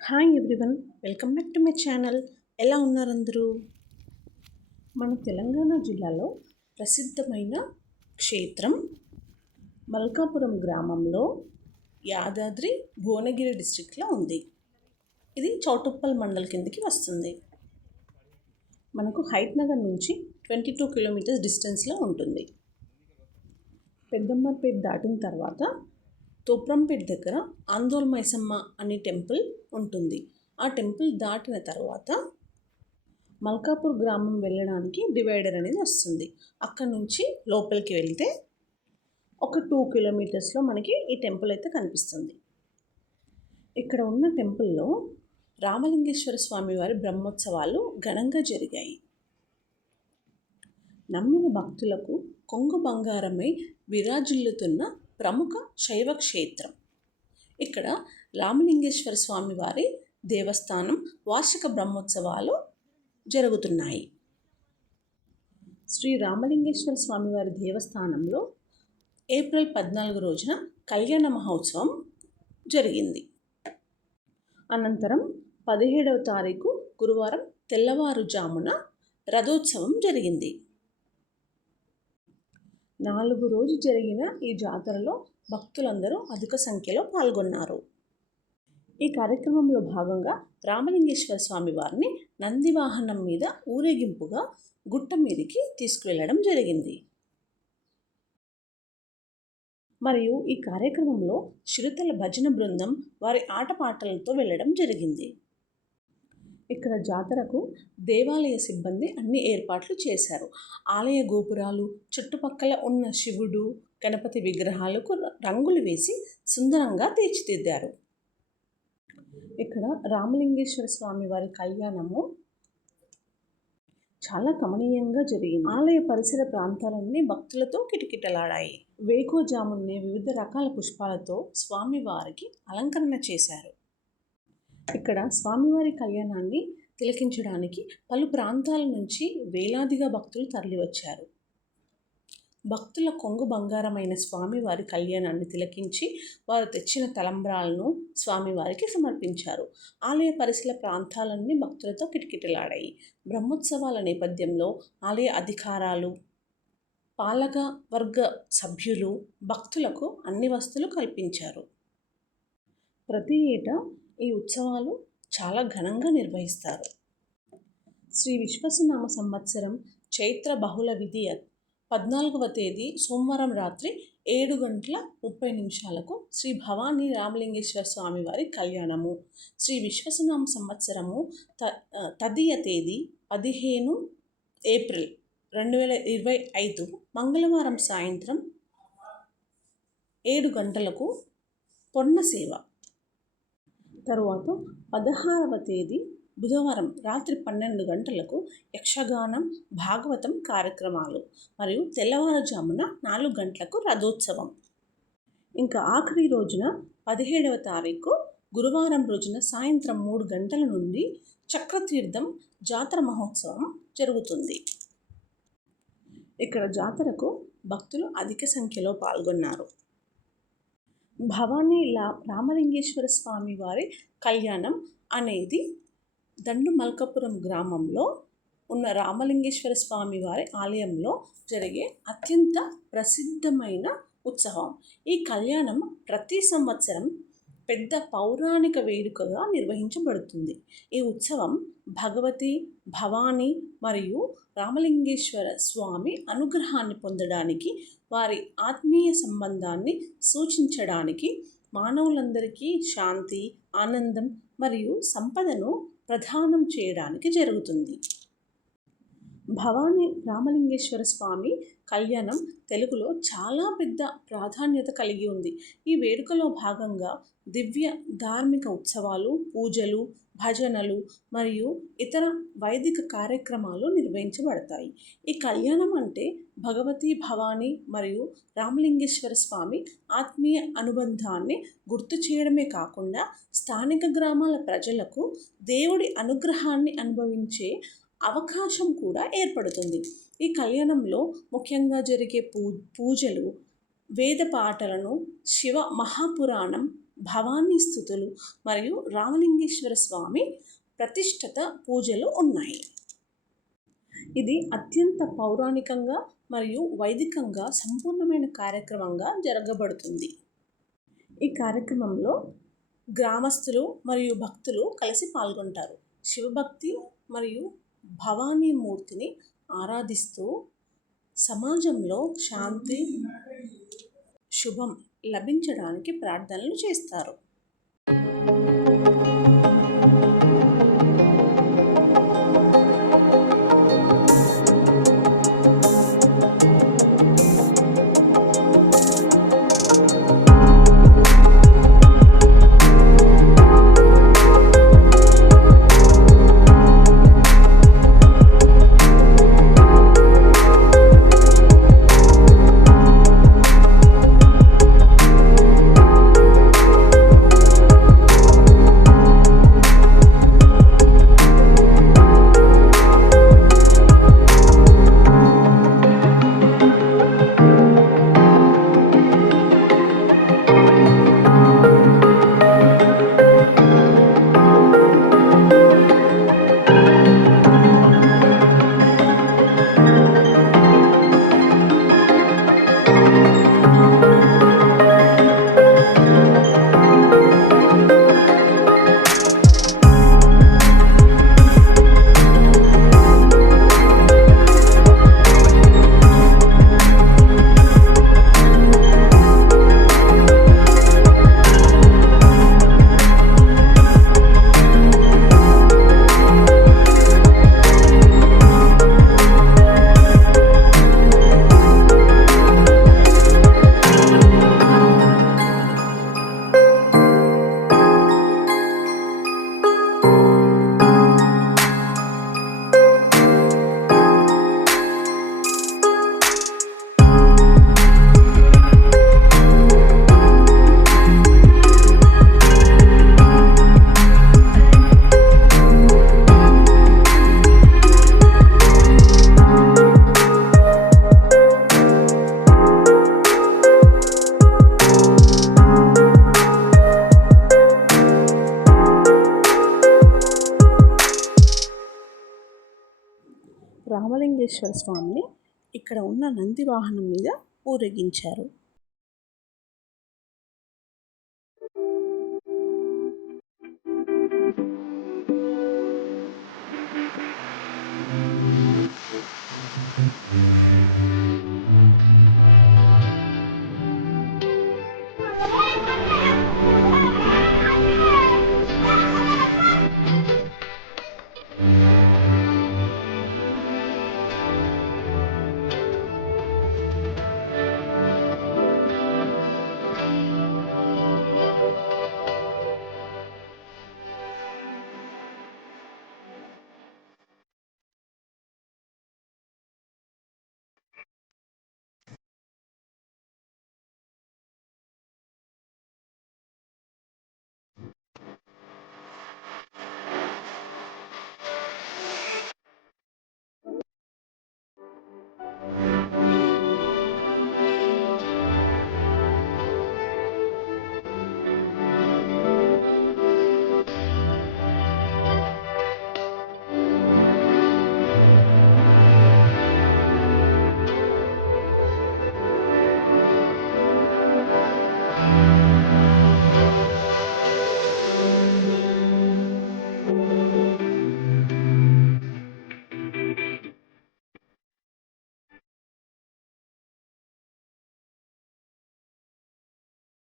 Hi everyone welcome back to my channel ఎలా ఉన్నారు అందరూ మన తెలంగాణ జిల్లాలో ప్రసిద్ధమైన క్షేత్రం మల్కాపురం గ్రామంలో యాదాద్రి భువనగిరి డిస్టిక్లో ఉంది. ఇది చౌటుప్పల్ మండల్ కిందకి వస్తుంది. మనకు హైట్నగర్ నుంచి ట్వంటీ టూ కిలోమీటర్స్ డిస్టెన్స్లో ఉంటుంది. పెద్దమ్మపేట దాటిన తర్వాత తూప్రంపేట్ దగ్గర ఆందోల్ మైసమ్మ అనే టెంపుల్ ఉంటుంది. ఆ టెంపుల్ దాటిన తర్వాత మల్కాపూర్ గ్రామం వెళ్ళడానికి డివైడర్ అనేది వస్తుంది. అక్కడ నుంచి లోపలికి వెళ్తే ఒక టూ కిలోమీటర్స్లో మనకి ఈ టెంపుల్ అయితే కనిపిస్తుంది. ఇక్కడ ఉన్న టెంపుల్లో రామలింగేశ్వర స్వామి వారి బ్రహ్మోత్సవాలు ఘనంగా జరిగాయి. నమ్మిన భక్తులకు కొంగు బంగారమై విరాజిల్లుతున్న ప్రముఖ శైవ క్షేత్రం ఇక్కడ రామలింగేశ్వర స్వామి వారి దేవస్థానం వార్షిక బ్రహ్మోత్సవాలు జరుగుతున్నాయి. శ్రీ రామలింగేశ్వర స్వామివారి దేవస్థానంలో ఏప్రిల్ పద్నాలుగు రోజున కళ్యాణ మహోత్సవం జరిగింది. అనంతరం పదిహేడవ తారీఖు గురువారం తెల్లవారుజామున రథోత్సవం జరిగింది. నాలుగు రోజు జరిగిన ఈ జాతరలో భక్తులందరూ అధిక సంఖ్యలో పాల్గొన్నారు. ఈ కార్యక్రమంలో భాగంగా రామలింగేశ్వర స్వామి వారిని నంది వాహనం మీద ఊరేగింపుగా గుట్ట మీదికి తీసుకువెళ్ళడం జరిగింది. మరియు ఈ కార్యక్రమంలో చిరుతల భజన బృందం వారి ఆటపాటలతో వెళ్ళడం జరిగింది. ఇక్కడ జాతరకు దేవాలయ సిబ్బంది అన్ని ఏర్పాట్లు చేశారు. ఆలయ గోపురాలు చుట్టుపక్కల ఉన్న శివుడు గణపతి విగ్రహాలకు రంగులు వేసి సుందరంగా తీర్చిదిద్దారు. ఇక్కడ రామలింగేశ్వర స్వామి వారి కళ్యాణము చాలా కమనీయంగా జరిగింది. ఆలయ పరిసర ప్రాంతాలన్నీ భక్తులతో కిటకిటలాడాయి. వేకోజామున్నే వివిధ రకాల పుష్పాలతో స్వామివారికి అలంకరణ చేశారు. ఇక్కడ స్వామివారి కళ్యాణాన్ని తిలకించడానికి పలు ప్రాంతాల నుంచి వేలాదిగా భక్తులు తరలివచ్చారు. భక్తుల కొంగు బంగారమైన స్వామివారి కళ్యాణాన్ని తిలకించి వారు తెచ్చిన తలంబ్రాలను స్వామివారికి సమర్పించారు. ఆలయ పరిసర ప్రాంతాలన్నీ భక్తులతో కిటకిటలాడాయి. బ్రహ్మోత్సవాల నేపథ్యంలో ఆలయ అధికారాలు పాలక వర్గ సభ్యులు భక్తులకు అన్ని వస్తువులు కల్పించారు. ప్రతి ఏటా ఈ ఉత్సవాలు చాలా ఘనంగా నిర్వహిస్తారు. శ్రీ విశ్వసనామ సంవత్సరం చైత్ర బహుళ విధియ పద్నాలుగవ తేదీ సోమవారం రాత్రి ఏడు గంటల ముప్పై నిమిషాలకు శ్రీ భవానీ రామలింగేశ్వర స్వామి వారి కళ్యాణము. శ్రీ విశ్వసనామ సంవత్సరము త తదియ తేదీ పదిహేను ఏప్రిల్ రెండు వేల ఇరవై ఐదు మంగళవారం సాయంత్రం ఏడు గంటలకు పొన్న సేవ. తరువాత పదహారవ తేదీ బుధవారం రాత్రి పన్నెండు గంటలకు యక్షగానం భాగవతం కార్యక్రమాలు మరియు తెల్లవారుజామున నాలుగు గంటలకు రథోత్సవం. ఇంకా ఆఖరి రోజున పదిహేడవ తారీఖు గురువారం రోజున సాయంత్రం మూడు గంటల నుండి చక్రతీర్థం జాతర మహోత్సవం జరుగుతుంది. ఇక్కడ జాతరకు భక్తులు అధిక సంఖ్యలో పాల్గొన్నారు. భవానీ లా రామలింగేశ్వర స్వామి వారి కళ్యాణం అనేది దండు మల్కపురం గ్రామంలో ఉన్న రామలింగేశ్వర స్వామి వారి ఆలయంలో జరిగే అత్యంత ప్రసిద్ధమైన ఉత్సవం. ఈ కళ్యాణం ప్రతి సంవత్సరం పెద్ద పౌరాణిక వేడుకగా నిర్వహించబడుతుంది. ఈ ఉత్సవం భగవతి భవానీ మరియు రామలింగేశ్వర స్వామి అనుగ్రహాన్ని పొందడానికి వారి ఆత్మీయ సంబంధాన్ని సూచించడానికి మానవులందరికీ శాంతి ఆనందం మరియు సంపదను ప్రదానం చేయడానికి జరుగుతుంది. భవానీ రామలింగేశ్వర స్వామి కళ్యాణం తెలుగులో చాలా పెద్ద ప్రాధాన్యత కలిగి ఉంది. ఈ వేడుకలో భాగంగా దివ్య ధార్మిక ఉత్సవాలు పూజలు భజనలు మరియు ఇతర వైదిక కార్యక్రమాలు నిర్వహించబడతాయి. ఈ కళ్యాణం అంటే భగవతి భవానీ మరియు రామలింగేశ్వర స్వామి ఆత్మీయ అనుబంధాన్ని గుర్తు చేయడమే కాకుండా స్థానిక గ్రామాల ప్రజలకు దేవుడి అనుగ్రహాన్ని అనుభవించే అవకాశం కూడా ఏర్పడుతుంది. ఈ కళ్యాణంలో ముఖ్యంగా జరిగే పూ పూజలు వేద పాటలను శివ మహాపురాణం భవానీ స్థుతులు మరియు రామలింగేశ్వర స్వామి ప్రతిష్టత పూజలు ఉన్నాయి. ఇది అత్యంత పౌరాణికంగా మరియు వైదికంగా సంపూర్ణమైన కార్యక్రమంగా జరగబడుతుంది. ఈ కార్యక్రమంలో గ్రామస్తులు మరియు భక్తులు కలిసి పాల్గొంటారు. శివభక్తి మరియు భవానీ మూర్తిని ఆరాధిస్తూ సమాజంలో శాంతి శుభం లభించడానికి ప్రార్థనలు చేస్తారు. రామలింగేశ్వర స్వామిని ఇక్కడ ఉన్న నంది వాహనం మీద ఊరేగించారు.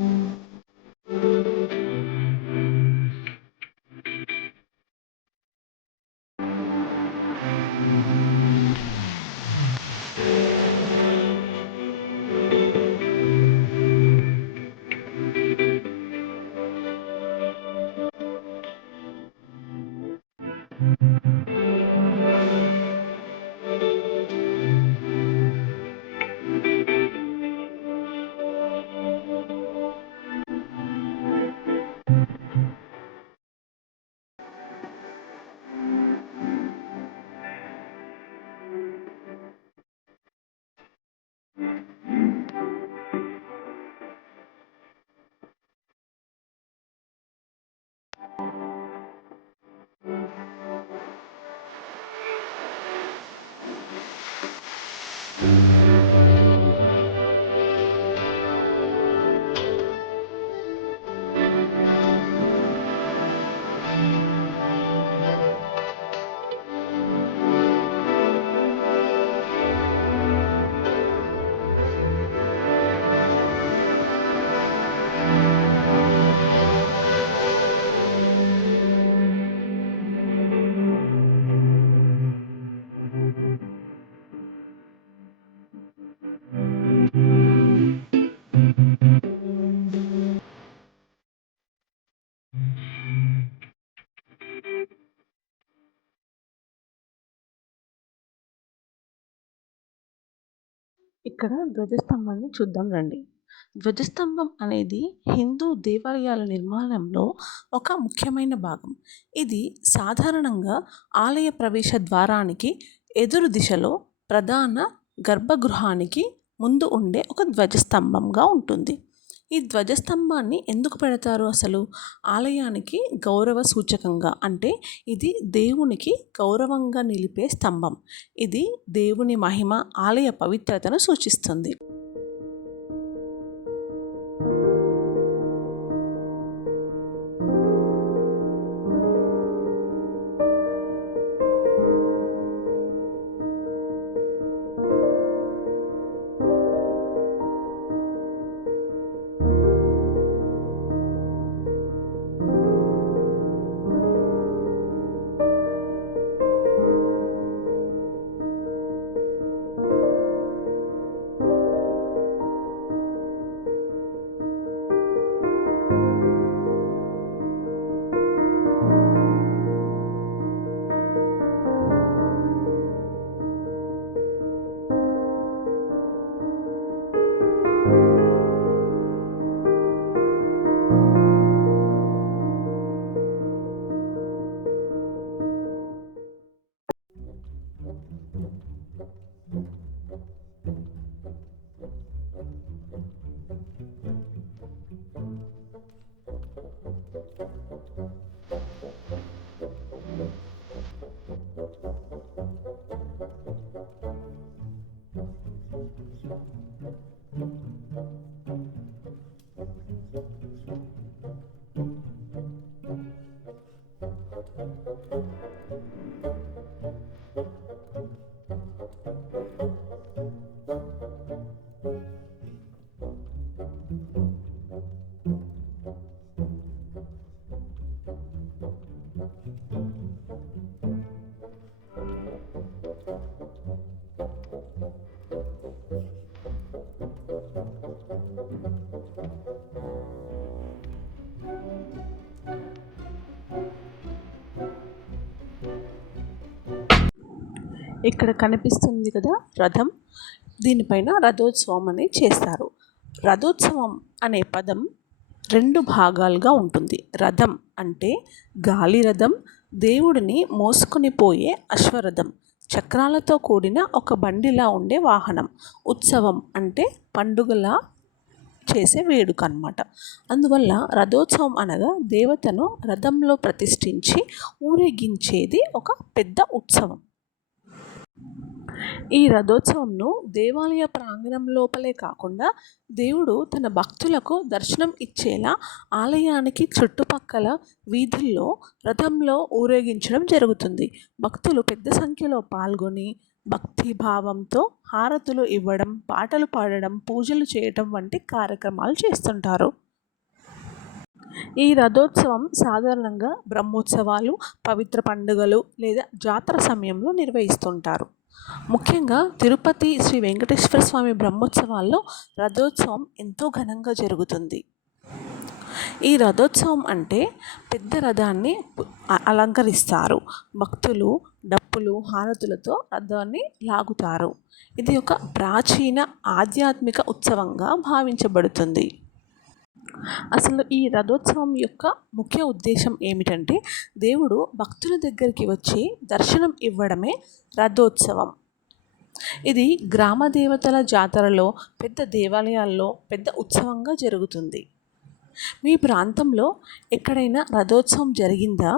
mm. ఇక్కడ ధ్వజస్తంభాన్ని చూద్దాం రండి. ధ్వజస్తంభం అనేది హిందూ దేవాలయాల నిర్మాణంలో ఒక ముఖ్యమైన భాగం. ఇది సాధారణంగా ఆలయ ప్రవేశ ద్వారానికి ఎదురు దిశలో ప్రధాన గర్భగృహానికి ముందు ఉండే ఒక ధ్వజస్తంభంగా ఉంటుంది. ఈ ధ్వజస్తంభాన్ని ఎందుకు పెడతారు అసలు? ఆలయానికి గౌరవ సూచకంగా అంటే ఇది దేవునికి గౌరవంగా నిలిపే స్తంభం. ఇది దేవుని మహిమ ఆలయ పవిత్రతను సూచిస్తుంది. ఇక్కడ కనిపిస్తుంది కదా రథం. దీనిపైన రథోత్సవం అని చేస్తారు. రథోత్సవం అనే పదం రెండు భాగాలుగా ఉంటుంది. రథం అంటే గాలి రథం దేవుడిని మోసుకొని పోయే అశ్వరథం చక్రాలతో కూడిన ఒక బండిలా ఉండే వాహనం. ఉత్సవం అంటే పండుగలా చేసే వేడుక అనమాట అందువల్ల రథోత్సవం అనగా దేవతను రథంలో ప్రతిష్ఠించి ఊరేగించేది ఒక పెద్ద ఉత్సవం. ఈ రథోత్సవంను దేవాలయ ప్రాంగణం లోపలే కాకుండా దేవుడు తన భక్తులకు దర్శనం ఇచ్చేలా ఆలయానికి చుట్టుపక్కల వీధుల్లో రథంలో ఊరేగించడం జరుగుతుంది. భక్తులు పెద్ద సంఖ్యలో పాల్గొని భక్తి భావంతో హారతులు ఇవ్వడం పాటలు పాడడం పూజలు చేయటం వంటి కార్యక్రమాలు చేస్తుంటారు. ఈ రథోత్సవం సాధారణంగా బ్రహ్మోత్సవాలు పవిత్ర పండుగలు లేదా జాతర సమయంలో నిర్వహిస్తుంటారు. ముఖ్యంగా తిరుపతి శ్రీ వెంకటేశ్వర స్వామి బ్రహ్మోత్సవాల్లో రథోత్సవం ఎంతో ఘనంగా జరుగుతుంది. ఈ రథోత్సవం అంటే పెద్ద రథాన్ని అలంకరిస్తారు. భక్తులు డప్పులు హారతులతో రథాన్ని లాగుతారు. ఇది ఒక ప్రాచీన ఆధ్యాత్మిక ఉత్సవంగా భావించబడుతుంది. అసలు ఈ రథోత్సవం యొక్క ముఖ్య ఉద్దేశం ఏమిటంటే దేవుడు భక్తుల దగ్గరికి వచ్చి దర్శనం ఇవ్వడమే రథోత్సవం. ఇది గ్రామ దేవతల జాతరలో పెద్ద దేవాలయాల్లో పెద్ద ఉత్సవంగా జరుగుతుంది. మీ ప్రాంతంలో ఎక్కడైనా రథోత్సవం జరిగిందా?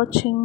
ótimo.